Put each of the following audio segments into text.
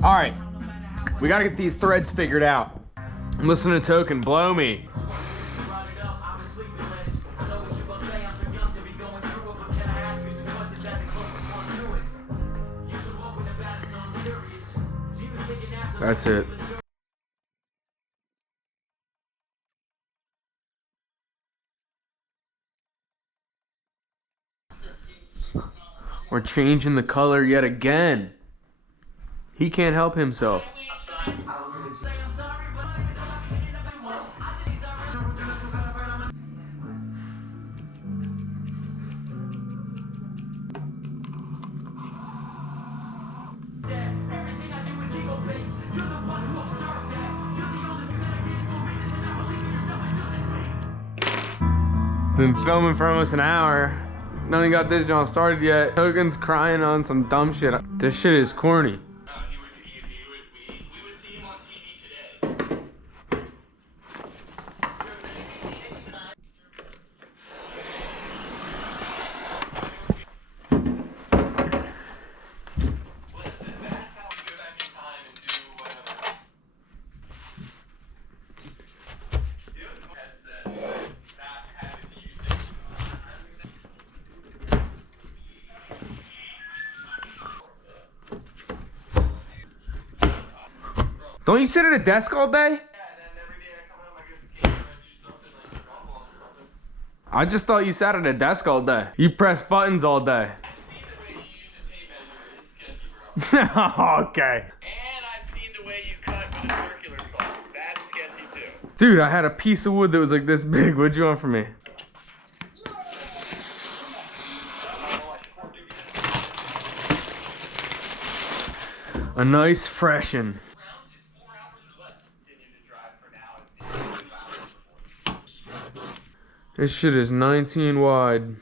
All right, we gotta get these threads figured out. I'm listening to Token, Blow Me. That's it. We're changing the color yet again. He can't help himself. Been filming for almost an hour. None of got this John started yet. Hogan's crying on some dumb shit. This shit is corny. We would see him on TV today. Don't you sit at a desk all day? Yeah, and then every day I come home, I get the camera and do something like a drum ball or something. I just thought you sat at a desk all day. You press buttons all day. I've seen the way you use a tape measure. It's sketchy, bro. Okay. And I've seen the way you cut with a circular saw. That's sketchy too. Dude, I had a piece of wood that was like this big. What'd you want from me? A nice freshen. This shit is 19 wide.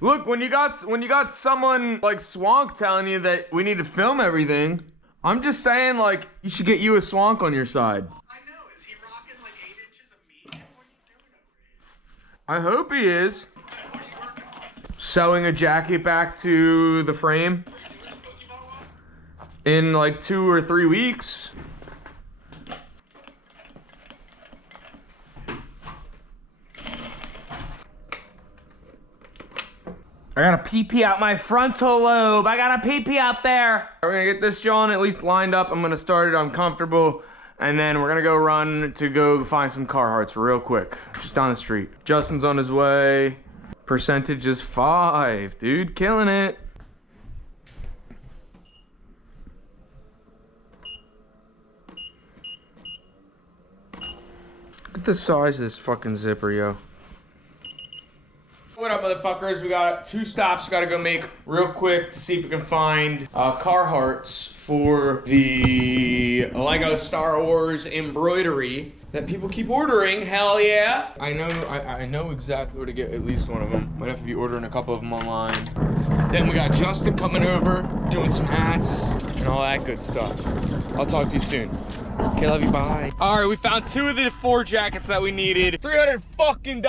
Look, when you got someone like Swank telling you that we need to film everything, I'm just saying, like, you should get you a Swank on your side. I know. Is he rocking like 8 inches of meat? What are you doing over here? I hope he is. Sewing a jacket back to the frame in like 2 or 3 weeks. I got a pee-pee out my frontal lobe. I got a pee-pee out there. We're gonna get this John at least lined up. I'm gonna start it uncomfortable. And then we're gonna go run to go find some Carhartts real quick. Just down the street. Justin's on his way. Percentage is 5, dude, killing it. Look at the size of this fucking zipper, yo. What up, motherfuckers? We got 2 stops we gotta go make real quick to see if we can find Carhartts for the Lego Star Wars embroidery that people keep ordering. Hell yeah! I know exactly where to get at least one of them. Might have to be ordering a couple of them online. Then we got Justin coming over, doing some hats and all that good stuff. I'll talk to you soon. Okay, love you, bye. All right, we found 2 of the 4 jackets that we needed. $300 fucking.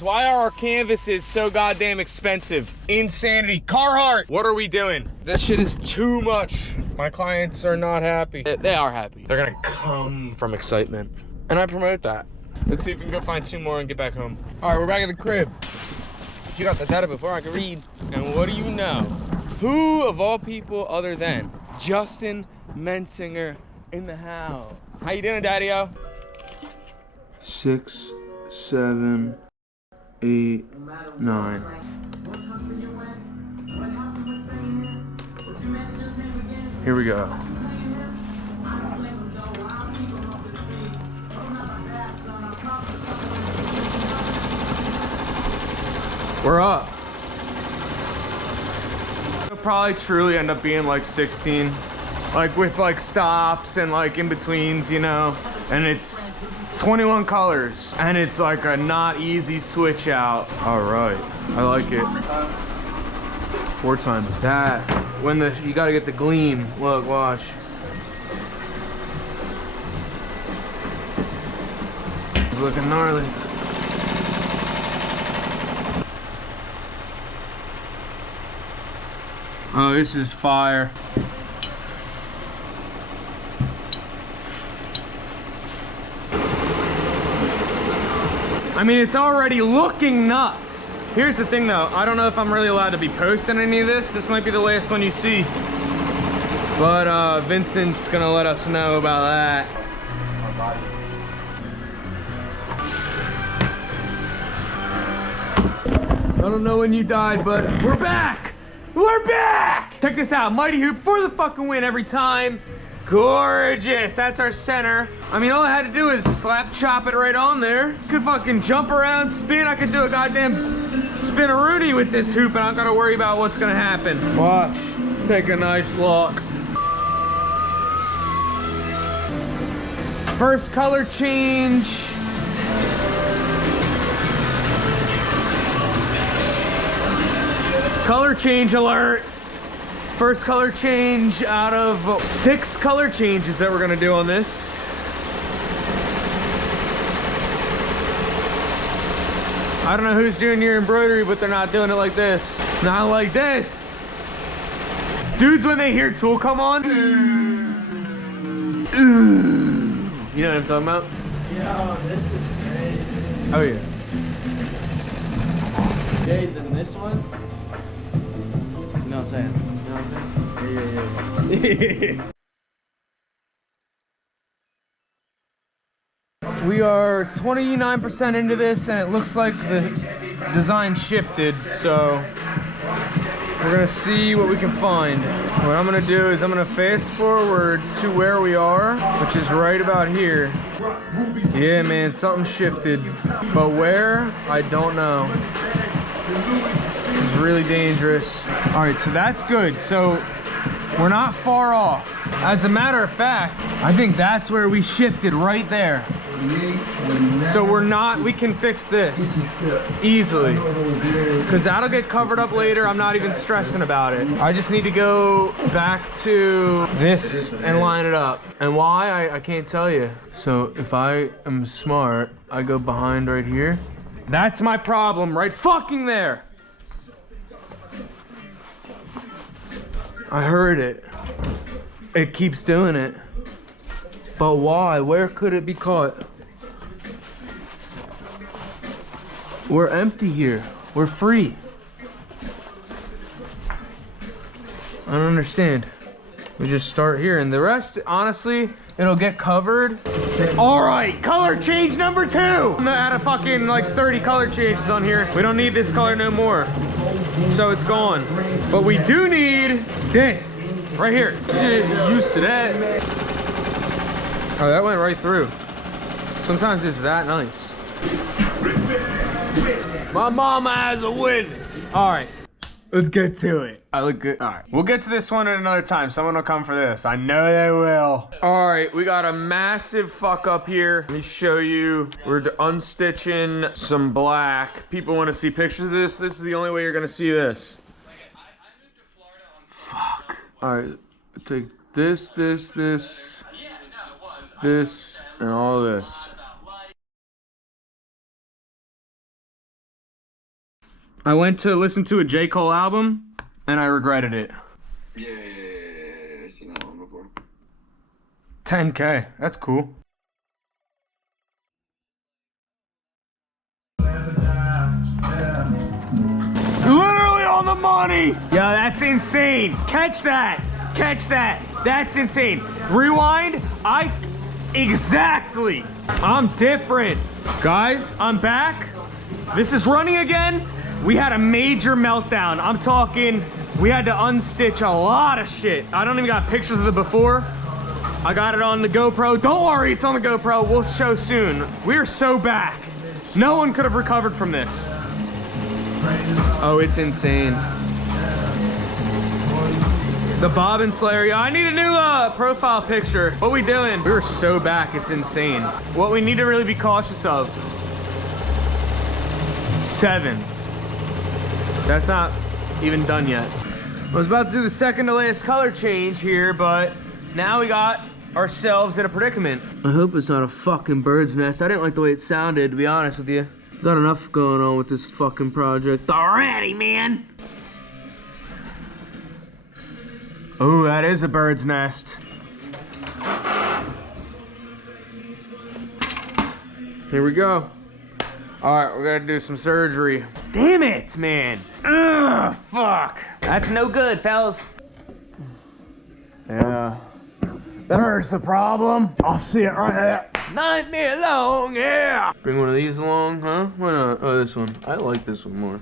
Why are our canvases so goddamn expensive? Insanity. Carhartt, what are we doing? This shit is too much. My clients are not happy. They are happy. They're gonna come from excitement. And I promote that. Let's see if we can go find 2 more and get back home. All right, we're back at the crib. She got the data before I could read. And what do you know? Who of all people other than Justin Mensinger in the house? How you doing, Daddy-o? 6, 7, 8, 9. Here we go. We're up. probably truly end up being like 16. Like with like stops and like in-betweens, you know? And it's 21 colors. And it's like a not easy switch out. All right, I like it. Wartime. That, when you gotta get the gleam. Look, watch. It's looking gnarly. Oh, this is fire. I mean, it's already looking nuts. Here's the thing though, I don't know if I'm really allowed to be posting any of this. This might be the last one you see. But Vincent's gonna let us know about that. I don't know when you died, but we're back! We're back! Check this out, Mighty Hoop for the fucking win every time. Gorgeous, that's our center. I mean, all I had to do is slap chop it right on there. Could fucking jump around, spin. I could do a goddamn spin-a-rooney with this hoop and I don't gotta worry about what's gonna happen. Watch, take a nice look. First color change. Color change alert. First color change out of 6 color changes that we're gonna do on this. I don't know who's doing your embroidery, but they're not doing it like this. Not like this. Dudes, when they hear Tool come on, you know what I'm talking about? Yo, this is crazy. Oh yeah. Okay, then this one. You know what I'm saying? You know what I'm saying? Yeah. We are 29% into this and it looks like the design shifted, so we're gonna see what we can find. What I'm gonna do is I'm gonna fast forward to where we are, which is right about here. Yeah, man, something shifted, but where, I don't know. This is really dangerous. All right, so that's good. So we're not far off. As a matter of fact, I think that's where we shifted right there. So we can fix this easily. Because that'll get covered up later. I'm not even stressing about it. I just need to go back to this and line it up. And why, I can't tell you. So if I am smart, I go behind right here. That's my problem, right fucking there. I heard it. It keeps doing it. But why? Where could it be caught? We're empty here. We're free. I don't understand. We just start here and the rest, honestly, it'll get covered. All right, color change number 2. I'm out of fucking like 30 color changes on here. We don't need this color no more. So it's gone. But we do need this right here. Shit, used to that. Oh, that went right through. Sometimes it's that nice. My mama has a witness. All right, let's get to it. I look good. All right, we'll get to this one at another time. Someone will come for this. I know they will. All right, we got a massive fuck up here. Let me show you. We're unstitching some black. People want to see pictures of this. This is the only way you're gonna see this. Fuck. All right, take this, and all this. I went to listen to a J. Cole album, and I regretted it. Yeah, I've seen that one before. 10K, that's cool. Literally on the money! Yo, that's insane. Catch that. Catch that. That's insane. Rewind. Exactly. I'm different. Guys, I'm back. This is running again. We had a major meltdown. I'm talking, we had to unstitch a lot of shit. I don't even got pictures of the before. I got it on the GoPro. Don't worry, it's on the GoPro. We'll show soon. We're so back. No one could have recovered from this. Oh, it's insane. The Bobbin Slayer. Yo, I need a new profile picture. What we doing? We were so back, it's insane. What we need to really be cautious of. 7. That's not even done yet. I was about to do the second to last color change here, but now we got ourselves in a predicament. I hope it's not a fucking bird's nest. I didn't like the way it sounded, to be honest with you. Got enough going on with this fucking project already, man. Oh, that is a bird's nest. Here we go. All right, we're gonna do some surgery. Damn it, man. Ugh, fuck. That's no good, fellas. Yeah. There's the problem. I'll see it right there. Nightmare long, yeah. Bring one of these along, huh? Why not? Oh, this one. I like this one more.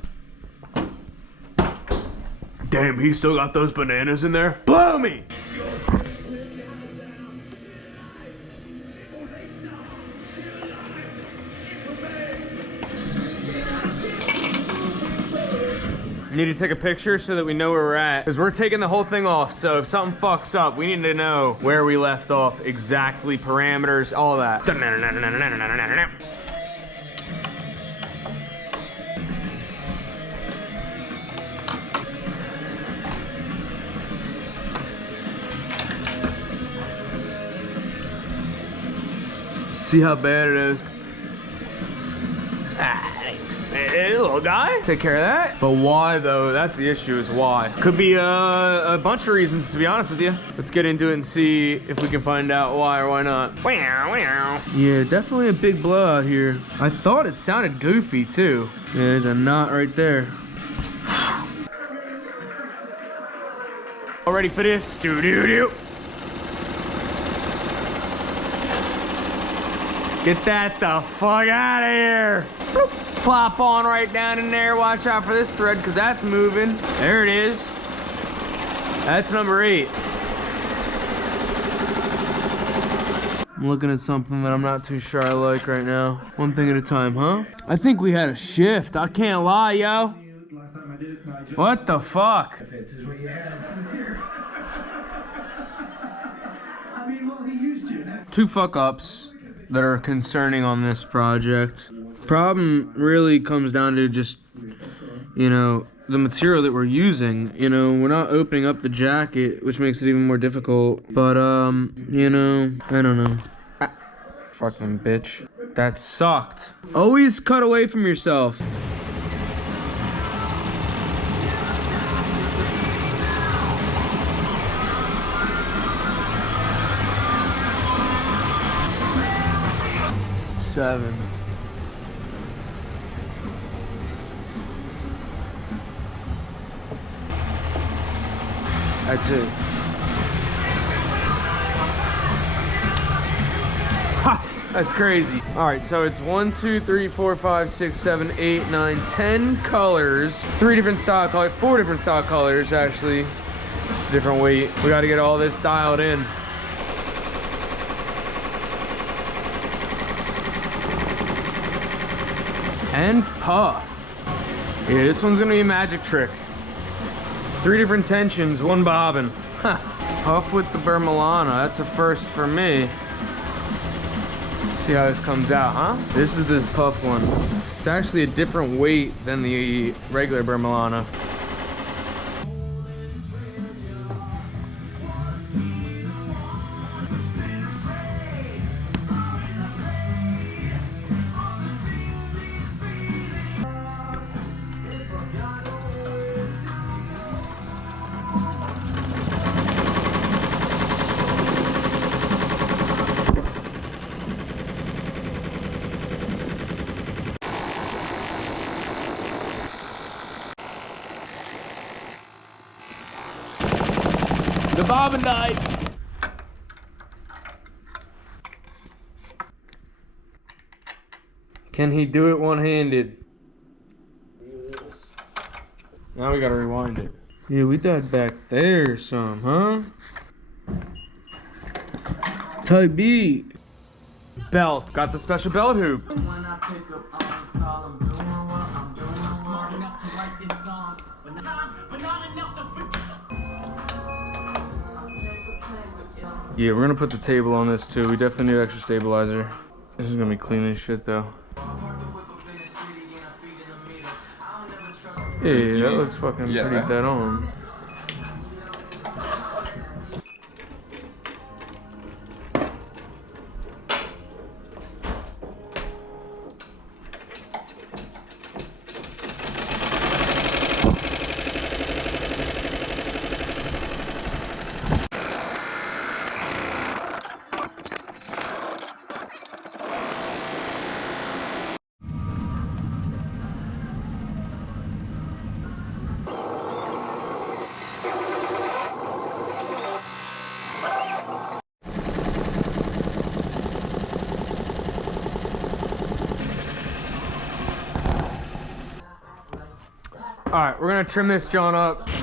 Damn, he still got those bananas in there? Blow me! Need to take a picture so that we know where we're at, because we're taking the whole thing off. So if something fucks up, we need to know where we left off, exactly, parameters, all that. See how bad it is. Hey, little guy, take care of that. But why though? That's the issue, is why. Could be a bunch of reasons, to be honest with you. Let's get into it and see if we can find out why or why not. Yeah, definitely a big blowout here. I thought it sounded goofy too. Yeah, there's a knot right there. All ready for this? Doo-doo-doo. Get that the fuck out of here. Boop. Plop on right down in there. Watch out for this thread, because that's moving. There it is. That's number 8. I'm looking at something that I'm not too sure I like right now. One thing at a time, huh? I think we had a shift. I can't lie, yo. What the fuck? Two fuck ups that are concerning on this project. Problem really comes down to just, you know, the material that we're using. You know, we're not opening up the jacket, which makes it even more difficult. But, you know, I don't know. Ah, fucking bitch. That sucked. Always cut away from yourself. Seven. That's it. Ha! That's crazy. All right, so it's 1, 2, 3, 4, 5, 6, 7, 8, 9, 10 colors. 3 different style colors, 4 different style colors, actually. Different weight. We got to get all this dialed in. And puff. Yeah, this one's gonna be a magic trick. 3 different tensions, 1 bobbin. Huh. Puff with the Bermolana, that's a first for me. See how this comes out, huh? This is the puff one. It's actually a different weight than the regular Bermolana. The bobbin died. Can he do it one-handed? Now we gotta rewind it. Yeah, we died back there some, huh? Type B. Belt. Got the special belt hoop. When I pick up, I'm doing what I'm doing. I'm smart enough to write this song, but not enough to forget. Yeah, we're gonna put the table on this too. We definitely need extra stabilizer. This is gonna be clean as shit though. Yeah, that looks fucking pretty right? dead on. All right, we're gonna trim this joint up. In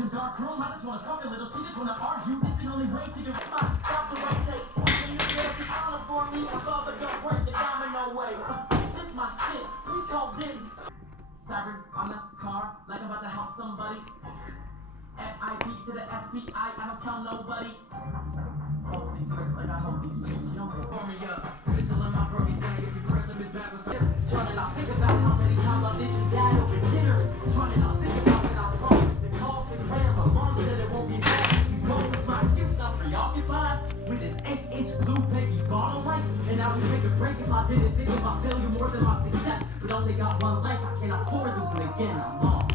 the dark room, I just wanna fuck a little. She just wanna argue. This the only way to get spot. Stop the way take. And you get to follow for me. Above it, don't break the domino way. This my shit. We call Diddy. Sorry, I'm the car. Like I'm about to help somebody. FIB to the FBI. I don't tell nobody. Oh, see tricks like I hope these chicks. You don't get me up. Crystal in my Brody bag. If you press them, it's backwards. Turning, I'll think about how many times I did your dad over dinner. Turning, I'll think about when I promised. My mom said it won't be bad. She's going with my excuse. I'm preoccupied with this 8-inch blue Peggy bottle mic. And now we take a break if I didn't think of my failure more than my success. But only got one life. I can't afford losing again. I'm lost.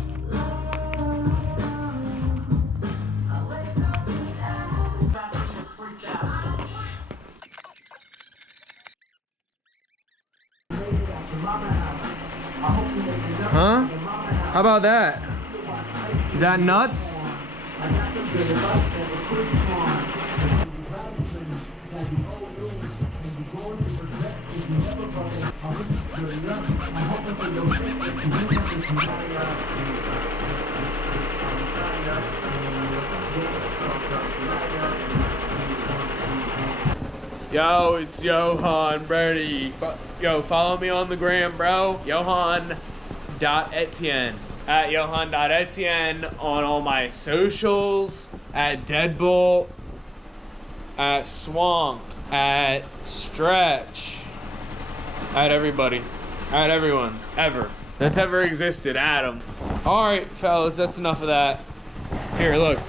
Huh? How about that? Is that nuts? Yo, it's Johan Brady. Yo, follow me on the gram, bro. Johan.Etienne. At Johan.Etienne on all my socials. At Deadbolt. At Swamp. At Stretch. At everybody. At everyone. Ever. That's ever existed. At 'em. Alright, fellas, that's enough of that. Here, look.